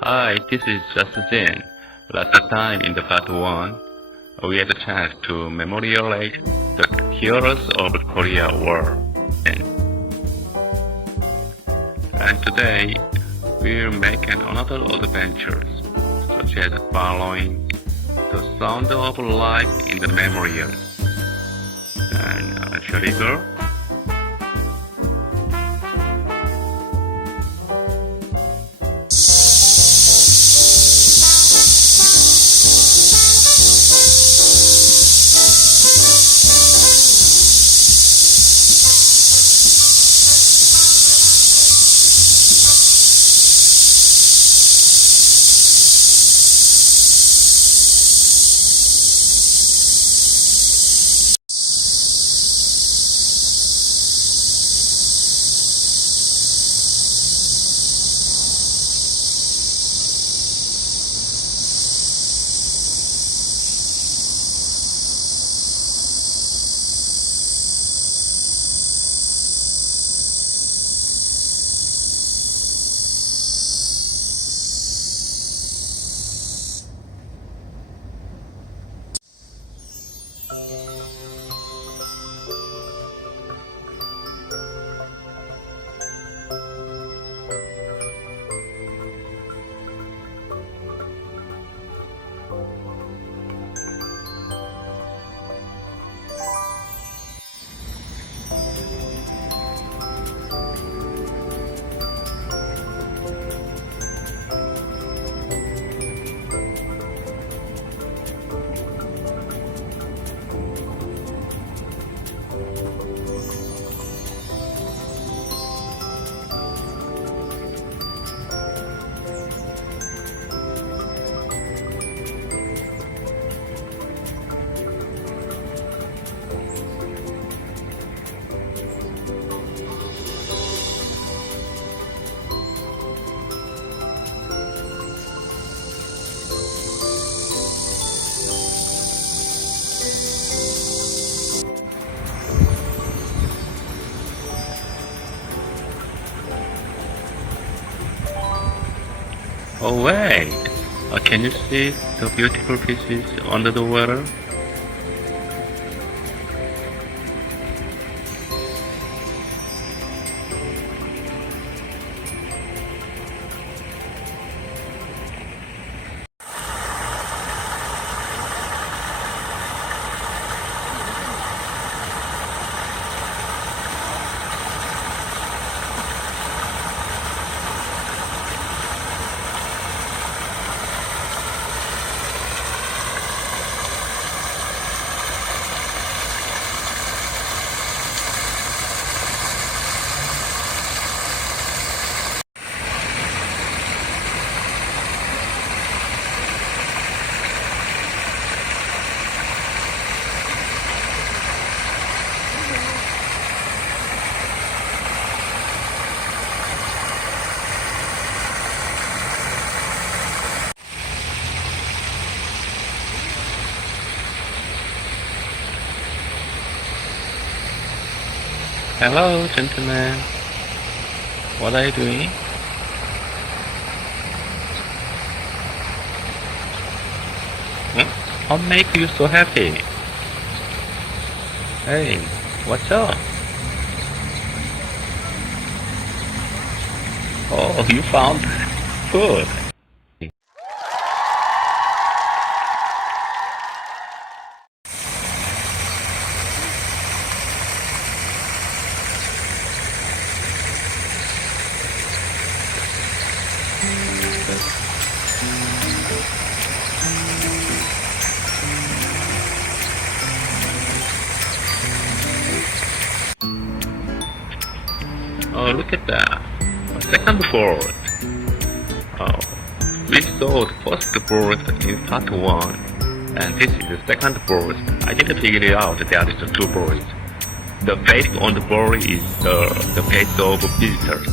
Hi, this is Just Zen. Last time in the part 1, we had a chance to memorialize the heroes of Korea War. And today, we'll make another adventure, such as following the sound of life in the memorial. And shall we go? Oh wait, can you see the beautiful pieces under the water? Hello, gentlemen. What are you doing? What makes you so happy? Hey, what's up? Oh, you found food. Oh, look at that. A second board. Oh, we saw the first board in part 1, and this is the second board. I didn't figure it out, there is two boards. The face on the board is the face of visitors.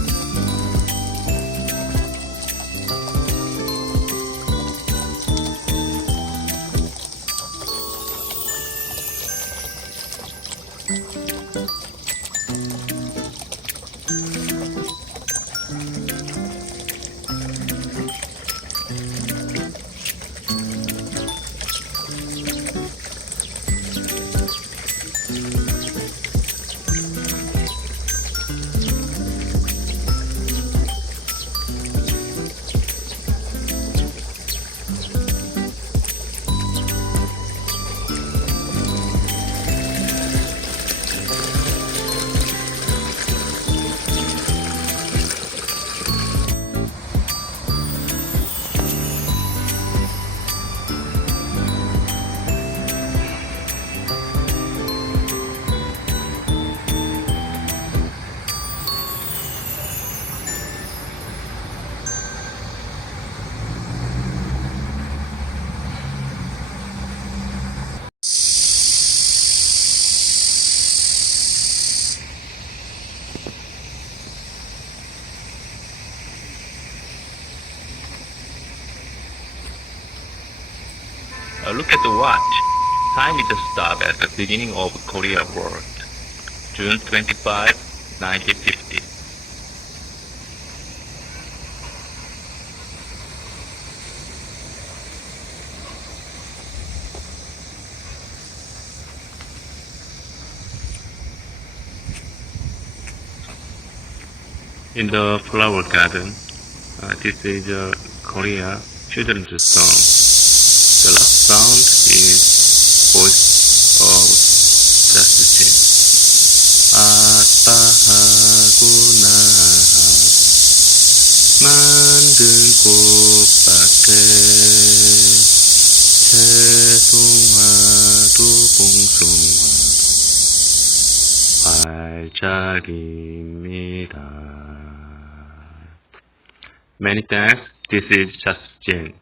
look at the watch. Time is stopped at the beginning of Korea World, June 25, 1950. In the flower garden, this is a Korea children's song. The last sound is voice of Justin. 아빠하고 나하고 만든 꽃밭에 채송화도 봉송화도 활짝입니다. Many thanks. This is Justin.